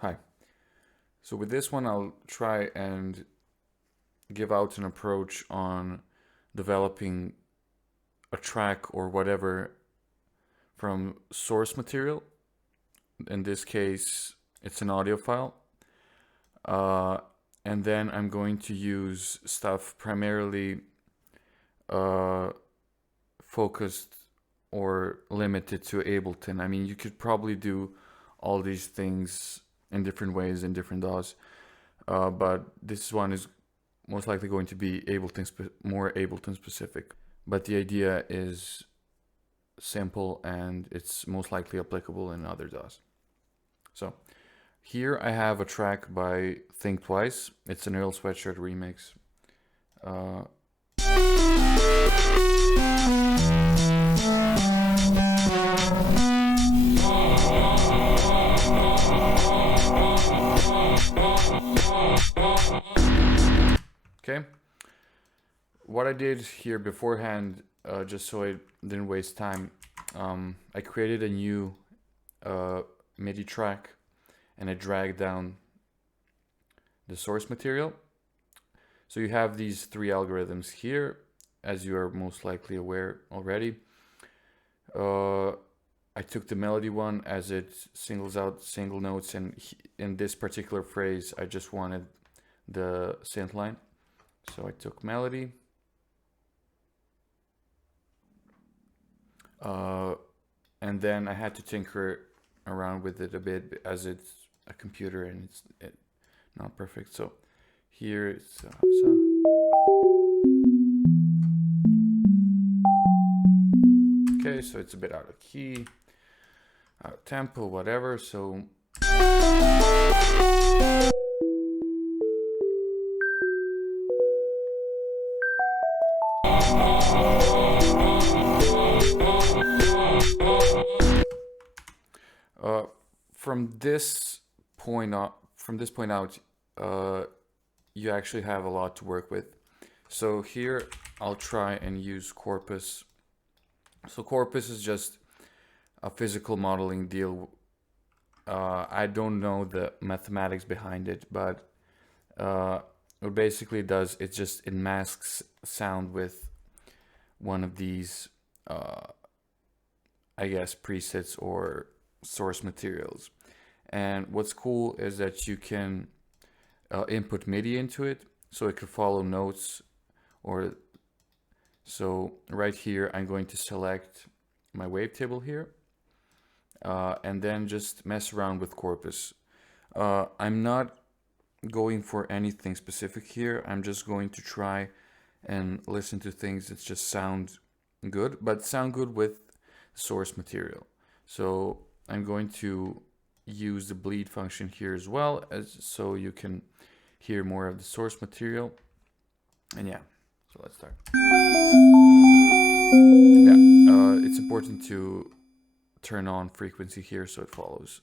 Hi. So with this one, I'll try and give out an approach on developing a track or whatever from source material. In this case, it's an audio file. And then I'm going to use stuff primarily focused or limited to Ableton. I mean, you could probably do all these things in different ways in different DAWs, but this one is most likely going to be more Ableton specific. But the idea is simple and it's most likely applicable in other DAWs. So here I have a track by Think Twice. It's an Earl Sweatshirt remix. Okay, what I did here beforehand, just so I didn't waste time, I created a new MIDI track and I dragged down the source material. So you have these three algorithms here, as you are most likely aware already. I took the melody one as it singles out single notes, and in this particular phrase I just wanted the synth line. So I took melody, and then I had to tinker around with it a bit as it's a computer and it's not perfect. So here it's okay, so it's a bit out of key, out of tempo, whatever. So from this point out, you actually have a lot to work with. So here I'll try and use Corpus. So Corpus is just a physical modeling deal. I don't know the mathematics behind it, but what basically it does, it masks sound with one of these, I guess, presets or source materials. And what's cool is that you can input MIDI into it, so it could follow notes. Or so right here I'm going to select my wavetable here, and then just mess around with Corpus. I'm not going for anything specific here. I'm just going to try and listen to things that just sound good, but sound good with source material. So I'm going to use the bleed function here as well, so you can hear more of the source material. And yeah, so let's start. Yeah, it's important to turn on frequency here so it follows.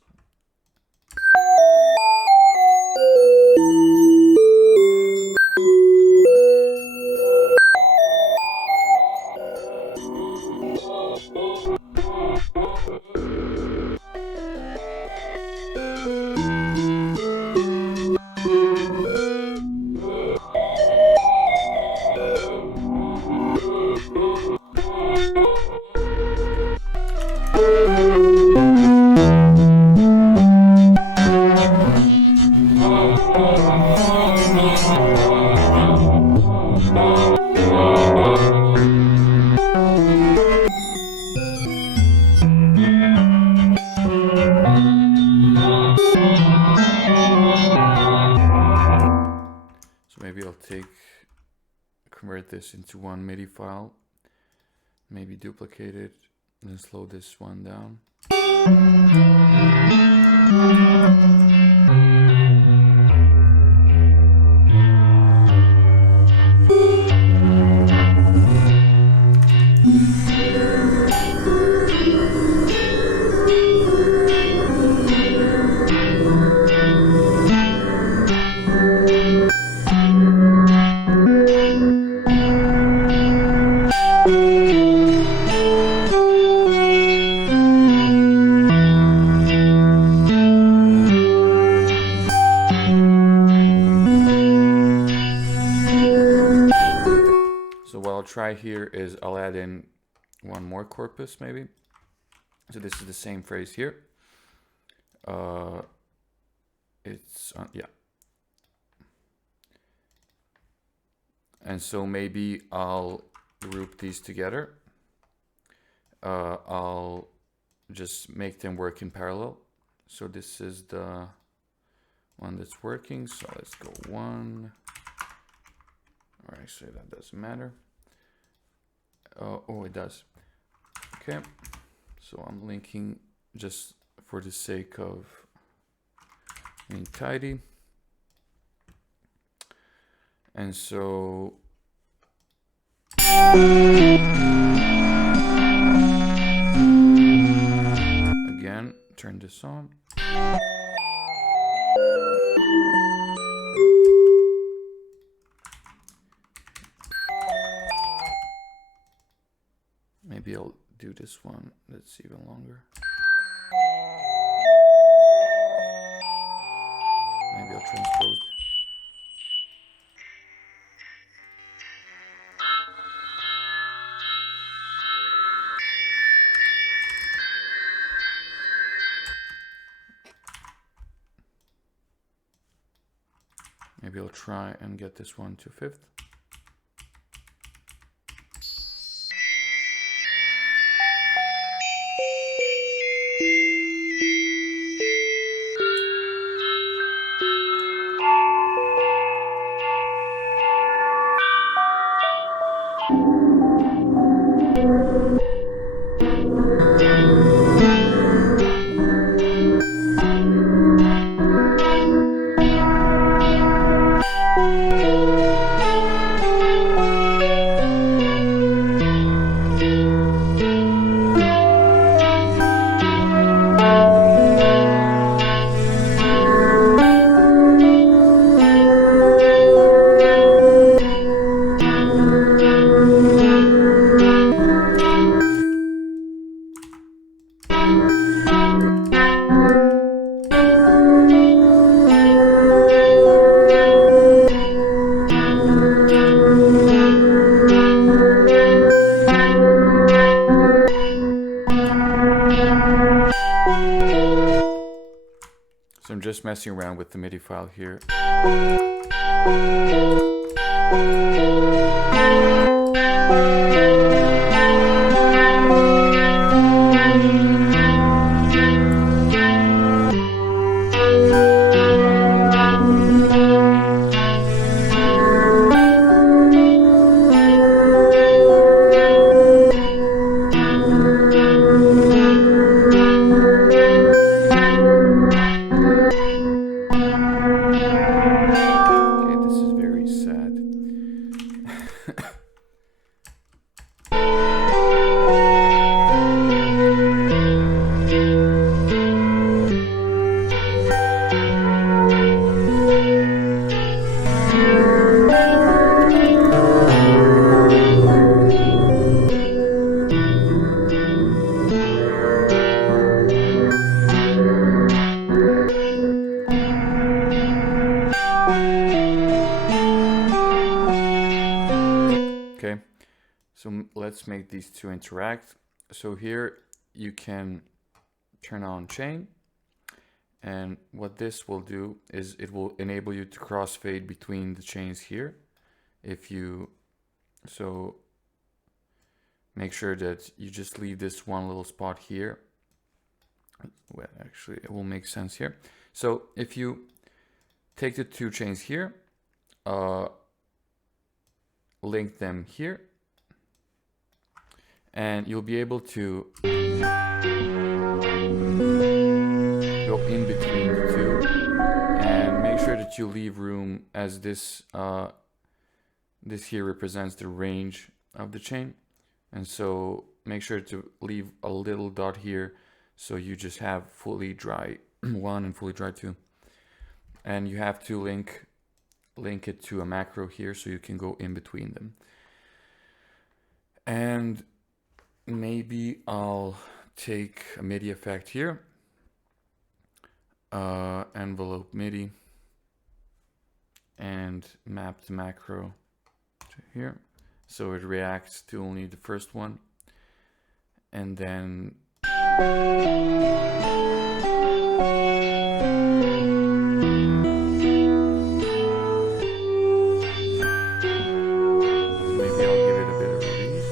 Maybe I'll convert this into one MIDI file, maybe duplicate it, and then slow this one down. try here is I'll add in one more corpus maybe. So this is the same phrase here. Yeah. And so maybe I'll group these together. I'll just make them work in parallel. So this is the one that's working. So let's go 1. Or actually, that doesn't matter. Oh, it does. Okay. So I'm linking just for the sake of being tidy. And so again, turn this on. Maybe I'll do this one that's even longer. Maybe I'll transpose. Maybe I'll try and get this one to 5th. So I'm just messing around with the MIDI file here. Okay, so let's make these two interact. So here you can turn on chain, and what this will do is it will enable you to crossfade between the chains here. So make sure that you just leave this one little spot here. Well, actually it will make sense here. So if you take the two chains here, link them here, and you'll be able to go in between the two, and make sure that you leave room, as this this here represents the range of the chain, and so make sure to leave a little dot here, so you just have fully dry 1 and fully dry 2, and you have to link it to a macro here so you can go in between them. And maybe I'll take a MIDI effect here, envelope MIDI, and map the macro to here, so it reacts to only the first one, and then maybe I'll give it a bit of release.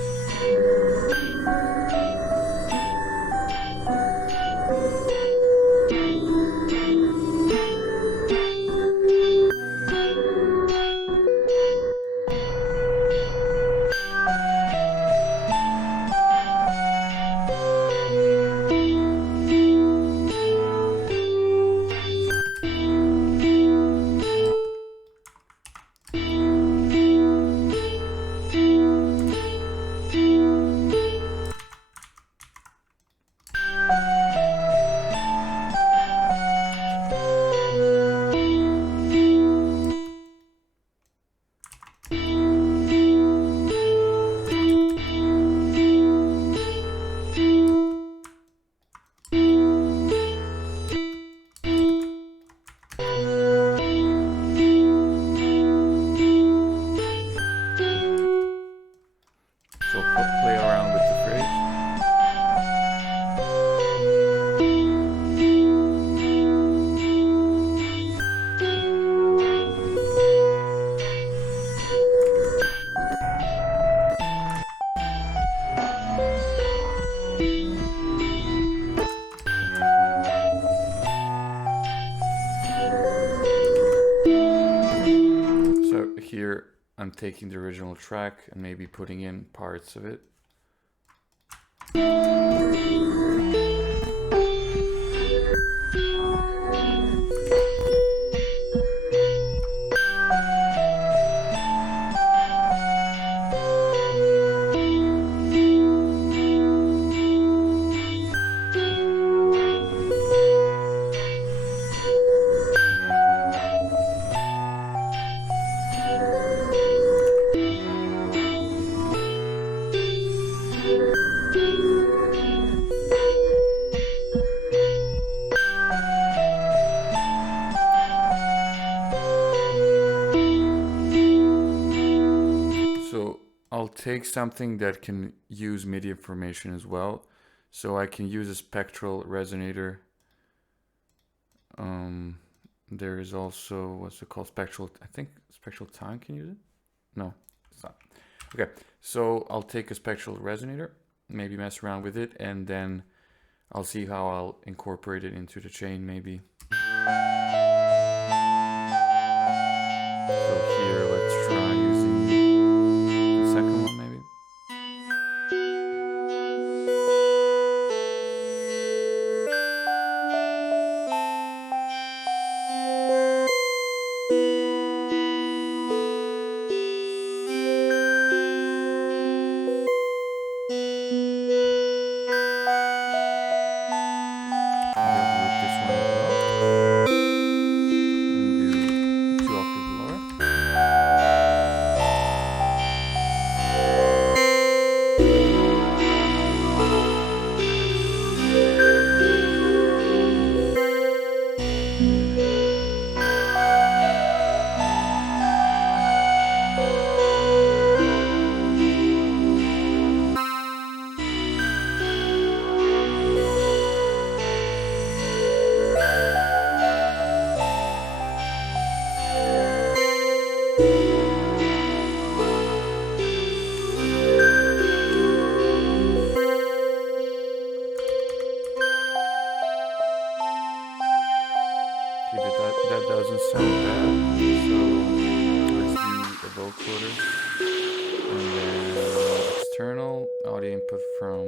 So play around with the phrase. So here I'm taking the original track and maybe putting in parts of it. So I'll take something that can use MIDI information as well. So I can use a spectral resonator. There is also, what's it called? Spectral, I think spectral time can use it? No, it's not. Okay, so I'll take a spectral resonator, maybe mess around with it, and then I'll see how I'll incorporate it into the chain maybe. So here, let's try using the second one maybe. That doesn't sound bad. So let's do a vocoder and then external audio input from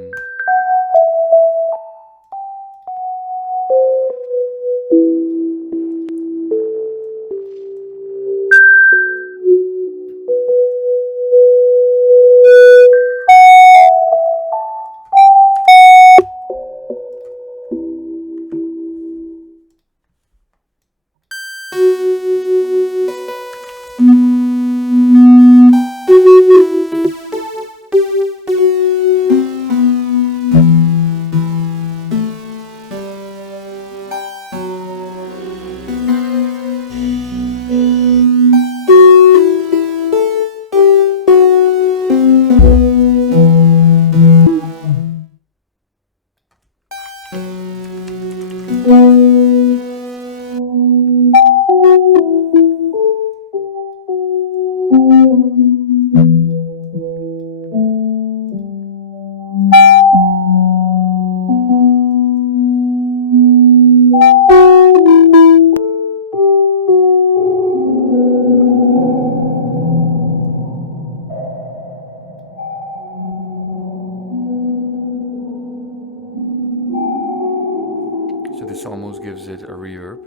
reverb,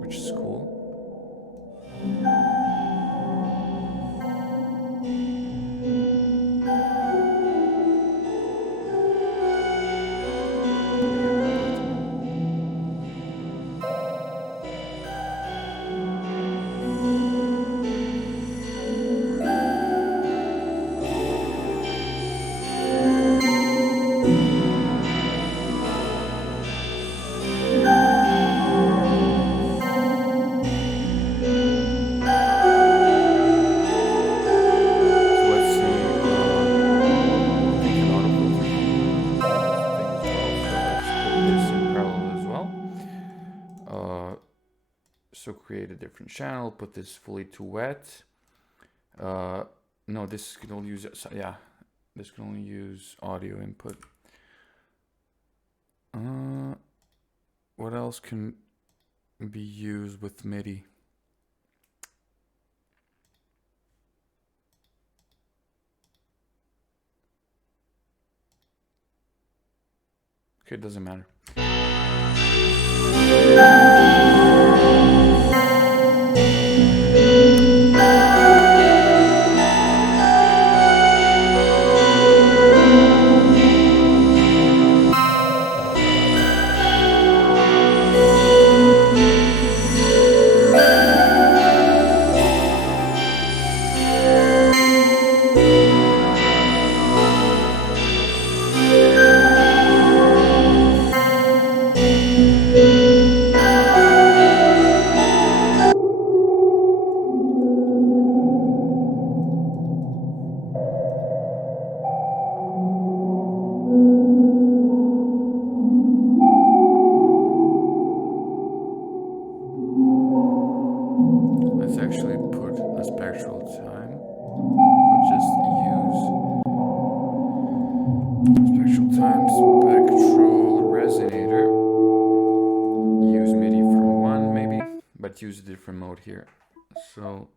which is cool. So create a different channel, put this fully to wet. No, this can only use, yeah, this can only use audio input. What else can be used with MIDI? Okay, it doesn't matter. Let's actually put a spectral time, but just use spectral time, spectral resonator. Use MIDI from 1 maybe, but use a different mode here. So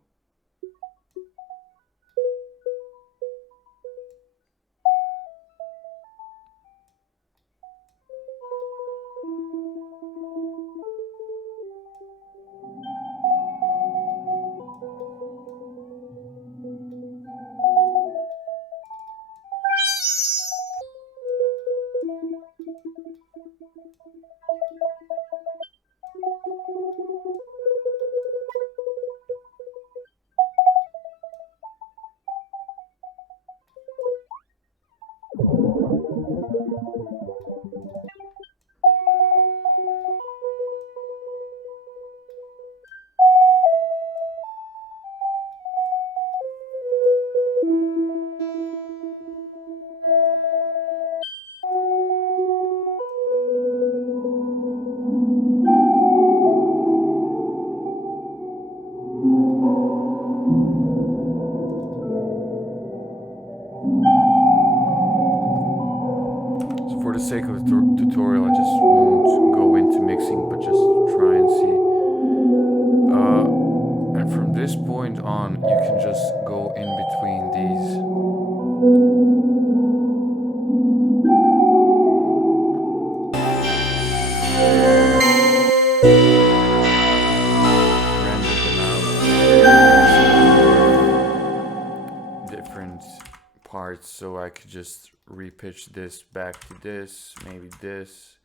for the sake of the tutorial, I just won't go into mixing, but just try and see. And from this point on, you can just go in between these. Render them out. Different parts, so I could just repitch this back to this, maybe this.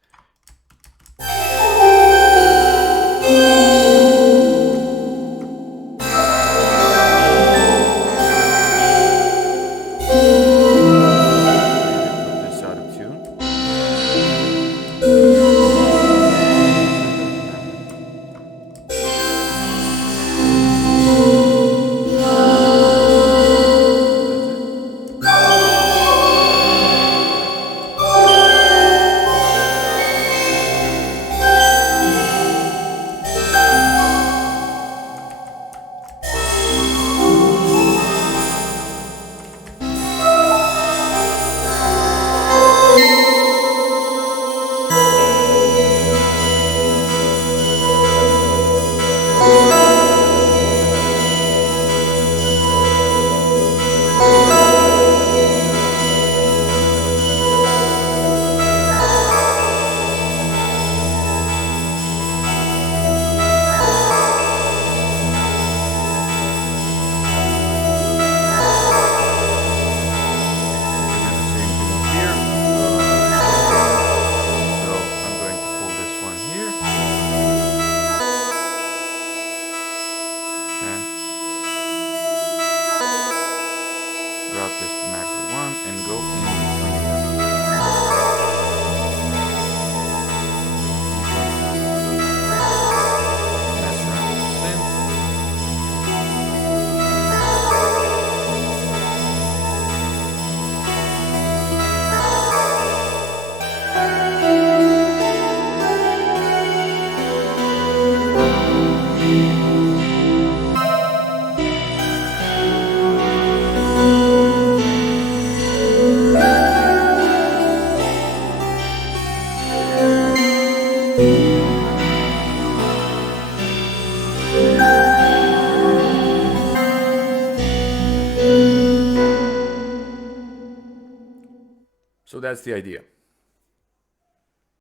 So that's the idea.